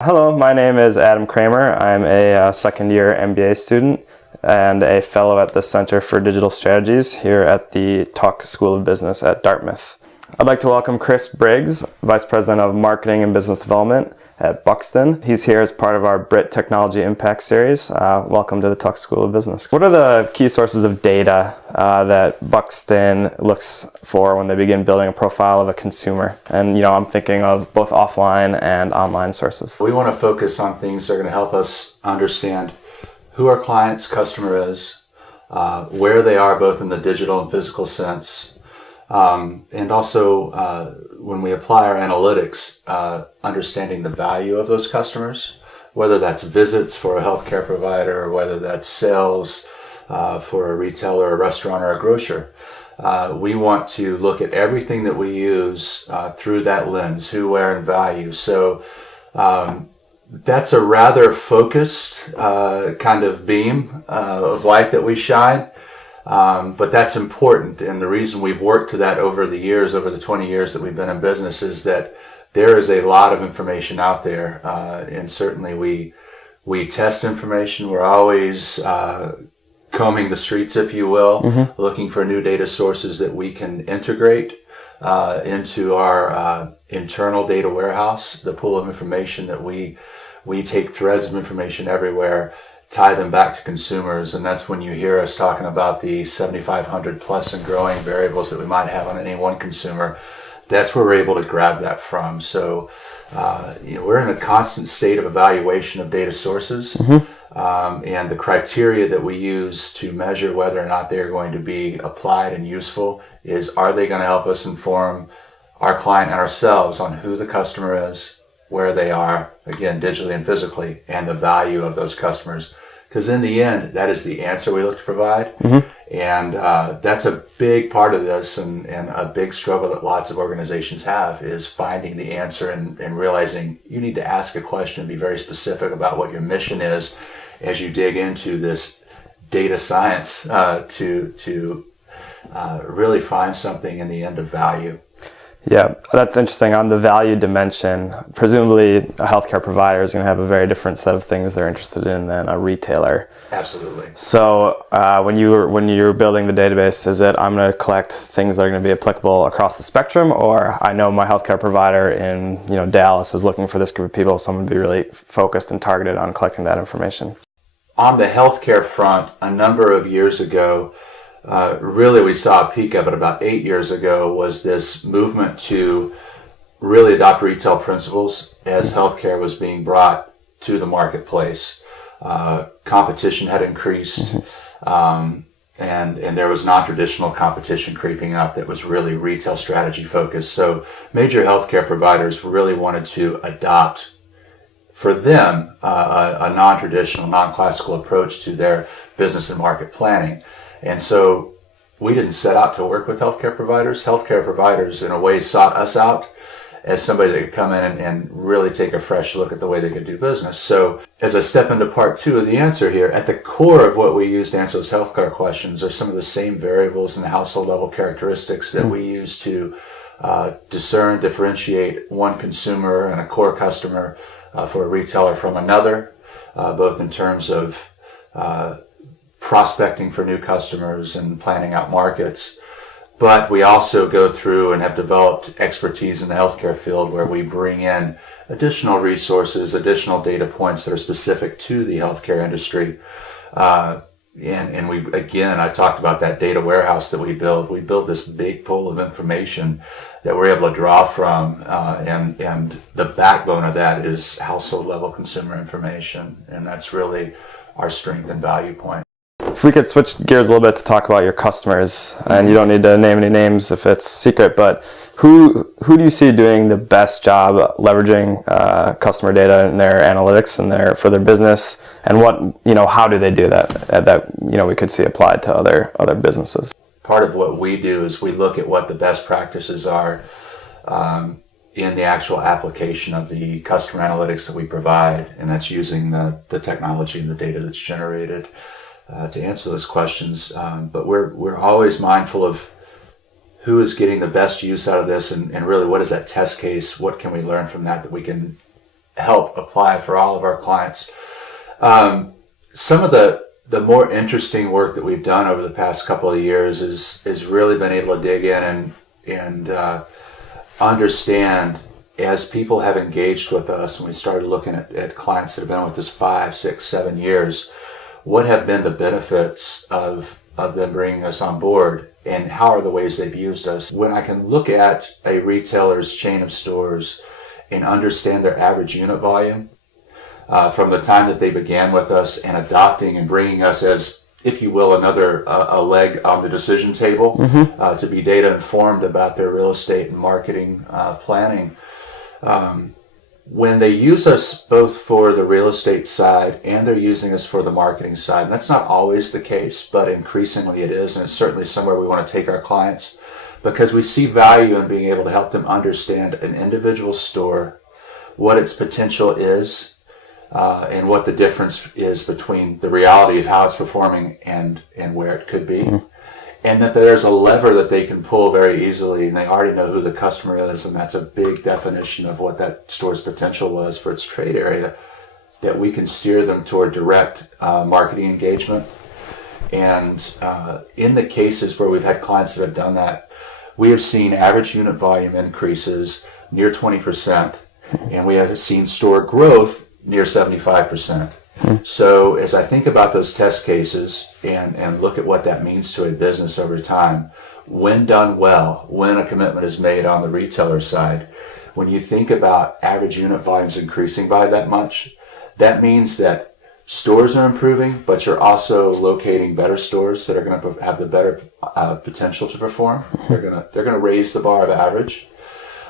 Hello, my name is Adam Kramer. I'm a second-year MBA student and a fellow at the Center for Digital Strategies here at the Tuck School of Business at Dartmouth. I'd like to welcome Chris Briggs, Vice President of Marketing and Business Development at Buxton. He's here as part of our Brit Technology Impact Series. Welcome to the Tuck School of Business. What are the key sources of data that Buxton looks for when they begin building a profile of a consumer? And I'm thinking of both offline and online sources. We want to focus on things that are going to help us understand who our client's customer is, where they are both in the digital and physical sense, and also when we apply our analytics, understanding the value of those customers, whether that's visits for a healthcare provider or whether that's sales for a retailer, a restaurant, or a grocer. We want to look at everything that we use through that lens, who, where, and value. So that's a rather focused kind of beam of light that we shine. But that's important, and the reason we've worked to that over the 20 years that we've been in business, is that there is a lot of information out there, and certainly we test information. We're always combing the streets, if you will, looking for new data sources that we can integrate into our internal data warehouse, the pool of information that we take threads of information everywhere, tie them back to consumers, and that's when you hear us talking about the 7,500 plus and growing variables that we might have on any one consumer. That's where we're able to grab that from. So we're in a constant state of evaluation of data sources, and the criteria that we use to measure whether or not they're going to be applied and useful is, are they going to help us inform our client and ourselves on who the customer is, where they are, again, digitally and physically, and the value of those customers. Because in the end, that is the answer we look to provide. And that's a big part of this, and a big struggle that lots of organizations have, is finding the answer and realizing you need to ask a question and be very specific about what your mission is as you dig into this data science to really find something in the end of value. Yeah, that's interesting. On the value dimension, presumably a healthcare provider is going to have a very different set of things they're interested in than a retailer. Absolutely. So when you're building the database, is it, I'm going to collect things that are going to be applicable across the spectrum, or I know my healthcare provider in Dallas is looking for this group of people, so I'm going to be really focused and targeted on collecting that information? On the healthcare front, a number of years ago, really we saw a peak of it about 8 years ago, was this movement to really adopt retail principles as healthcare was being brought to the marketplace. Competition had increased, and there was non-traditional competition creeping up that was really retail strategy focused. So major healthcare providers really wanted to adopt, for them, a non-traditional, non-classical approach to their business and market planning. And so we didn't set out to work with healthcare providers. Healthcare providers, in a way, sought us out as somebody that could come in and really take a fresh look at the way they could do business. So as I step into part two of the answer here, at the core of what we use to answer those healthcare questions are some of the same variables and the household level characteristics that we use to discern, differentiate one consumer and a core customer for a retailer from another, both in terms of prospecting for new customers and planning out markets. But we also go through and have developed expertise in the healthcare field where we bring in additional resources, additional data points that are specific to the healthcare industry. And we, again, I talked about that data warehouse that we build. We build this big pool of information that we're able to draw from, and the backbone of that is household level consumer information. And that's really our strength and value point. If we could switch gears a little bit to talk about your customers, and you don't need to name any names if it's secret, but who do you see doing the best job leveraging customer data in their analytics and for their business, and how do they do that we could see applied to other businesses? Part of what we do is we look at what the best practices are in the actual application of the customer analytics that we provide, and that's using the technology and the data that's generated to answer those questions. But we're always mindful of who is getting the best use out of this, and really what is that test case? What can we learn from that we can help apply for all of our clients. Some of the more interesting work that we've done over the past couple of years is really been able to dig in and understand, as people have engaged with us and we started looking at clients that have been with us 5, 6, 7 years, what have been the benefits of them bringing us on board, and how are the ways they've used us. When I can look at a retailer's chain of stores and understand their average unit volume from the time that they began with us and adopting and bringing us as, if you will, another a leg on the decision table to be data informed about their real estate and marketing planning. When they use us both for the real estate side and they're using us for the marketing side, and that's not always the case, but increasingly it is, and it's certainly somewhere we want to take our clients, because we see value in being able to help them understand an individual store, what its potential is, and what the difference is between the reality of how it's performing and where it could be. And that there's a lever that they can pull very easily, and they already know who the customer is, and that's a big definition of what that store's potential was for its trade area, that we can steer them toward direct marketing engagement. And in the cases where we've had clients that have done that, we have seen average unit volume increases near 20%, and we have seen store growth near 75%. So as I think about those test cases and look at what that means to a business over time, when done well, when a commitment is made on the retailer side, when you think about average unit volumes increasing by that much, that means that stores are improving, but you're also locating better stores that are going to have the better potential to perform. They're going to raise the bar of average.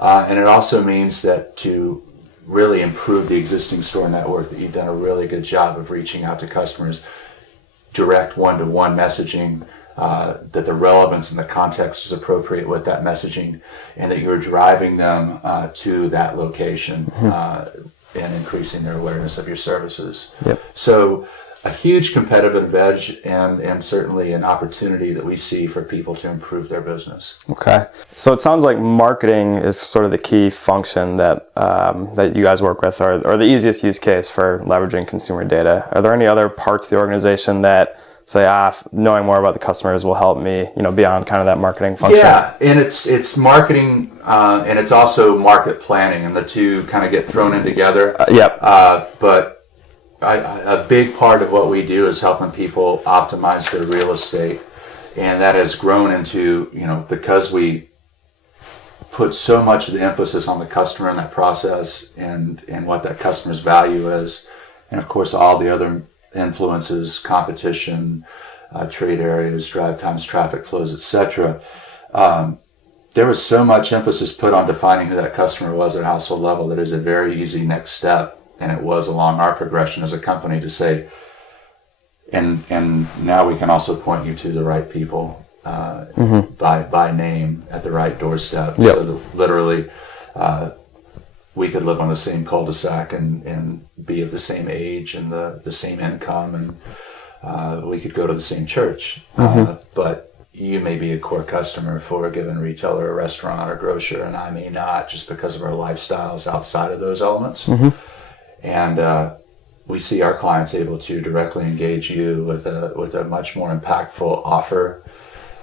And it also means that to really improve the existing store network, that you've done a really good job of reaching out to customers, direct one-to-one messaging, that the relevance and the context is appropriate with that messaging, and that you're driving them to that location and increasing their awareness of your services. Yep. So a huge competitive advantage and certainly an opportunity that we see for people to improve their business. Okay. So it sounds like marketing is sort of the key function that that you guys work with, or the easiest use case for leveraging consumer data. Are there any other parts of the organization that say, knowing more about the customers will help me, beyond kind of that marketing function? Yeah, and it's marketing and it's also market planning, and the two kind of get thrown in together. But a big part of what we do is helping people optimize their real estate, and that has grown into, because we put so much of the emphasis on the customer in that process and what that customer's value is, and of course all the other influences, competition, trade areas, drive times, traffic flows, etc. There was so much emphasis put on defining who that customer was at a household level that is a very easy next step. And it was along our progression as a company to say, and now we can also point you to the right people by name at the right doorstep. Yep. So that literally, we could live on the same cul-de-sac and be of the same age and the same income, and we could go to the same church. But you may be a core customer for a given retailer or restaurant or grocer, and I may not, just because of our lifestyles outside of those elements. And we see our clients able to directly engage you with a much more impactful offer,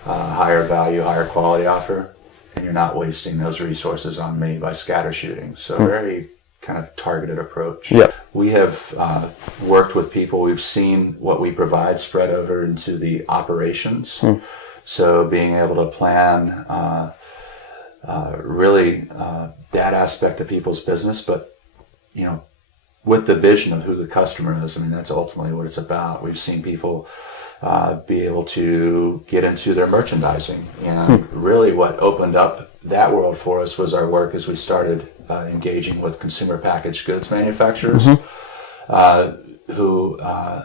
higher value, higher quality offer, and you're not wasting those resources on me by scatter shooting. So very kind of targeted approach. Yep. We have worked with people. We've seen what we provide spread over into the operations. So being able to plan really that aspect of people's business, but with the vision of who the customer is. I mean, that's ultimately what it's about. We've seen people be able to get into their merchandising. And really what opened up that world for us was our work as we started engaging with consumer packaged goods manufacturers, who,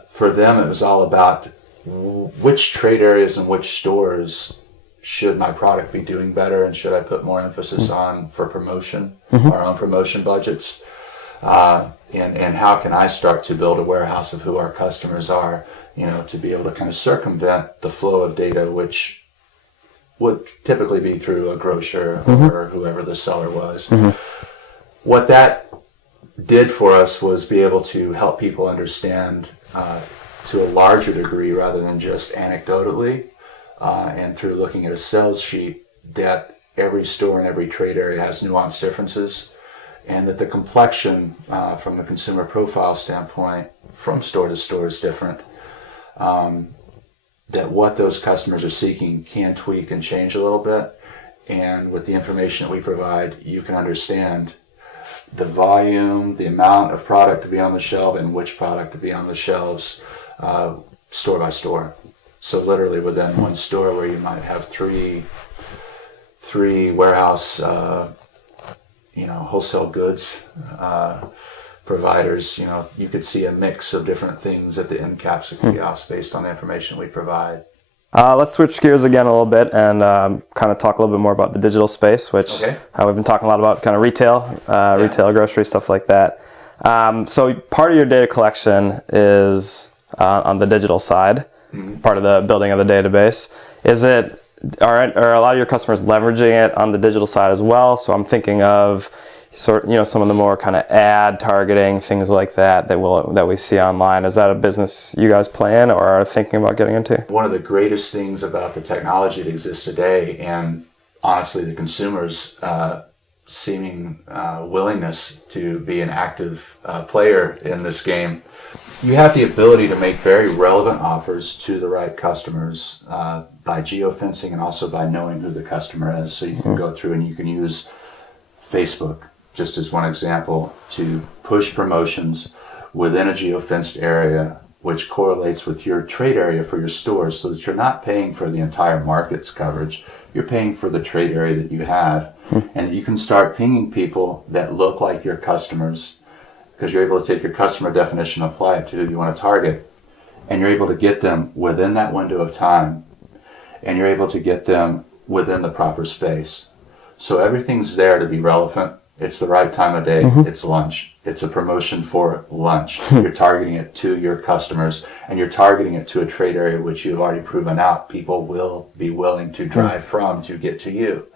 for them, it was all about which trade areas and which stores should my product be doing better, and should I put more emphasis on for promotion, our own promotion budgets. And how can I start to build a warehouse of who our customers are, to be able to kind of circumvent the flow of data, which would typically be through a grocer or whoever the seller was. What that did for us was be able to help people understand to a larger degree rather than just anecdotally and through looking at a sales sheet that every store and every trade area has nuanced differences, and that the complexion from a consumer profile standpoint from store to store is different. That what those customers are seeking can tweak and change a little bit, and with the information that we provide, you can understand the volume, the amount of product to be on the shelf, and which product to be on the shelves store by store. So literally within one store where you might have three warehouse wholesale goods providers, you could see a mix of different things at the end caps of kiosks based on the information we provide. Let's switch gears again a little bit and kind of talk a little bit more about the digital space, which we've been talking a lot about kind of retail, grocery, stuff like that. So part of your data collection is on the digital side, part of the building of the database. Are a lot of your customers leveraging it on the digital side as well? So I'm thinking of some of the more kind of ad targeting, things like that we see online. Is that a business you guys play in or are thinking about getting into? One of the greatest things about the technology that exists today, and honestly the consumers' seeming willingness to be an active player in this game, you have the ability to make very relevant offers to the right customers by geofencing and also by knowing who the customer is. So you can go through and you can use Facebook, just as one example, to push promotions within a geofenced area, which correlates with your trade area for your stores, so that you're not paying for the entire market's coverage. You're paying for the trade area that you have, and that you can start pinging people that look like your customers, because you're able to take your customer definition and apply it to who you want to target, and you're able to get them within that window of time, and you're able to get them within the proper space. So everything's there to be relevant. It's the right time of day. It's lunch. It's a promotion for lunch. You're targeting it to your customers, and you're targeting it to a trade area which you've already proven out people will be willing to drive from to get to you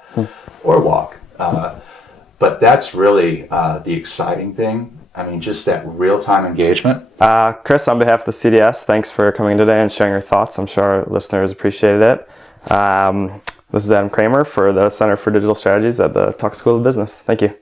or walk. But that's really the exciting thing. I mean, just that real-time engagement. Chris, on behalf of the CDS, thanks for coming today and sharing your thoughts. I'm sure our listeners appreciated it. This is Adam Kramer for the Center for Digital Strategies at the Talk School of Business. Thank you.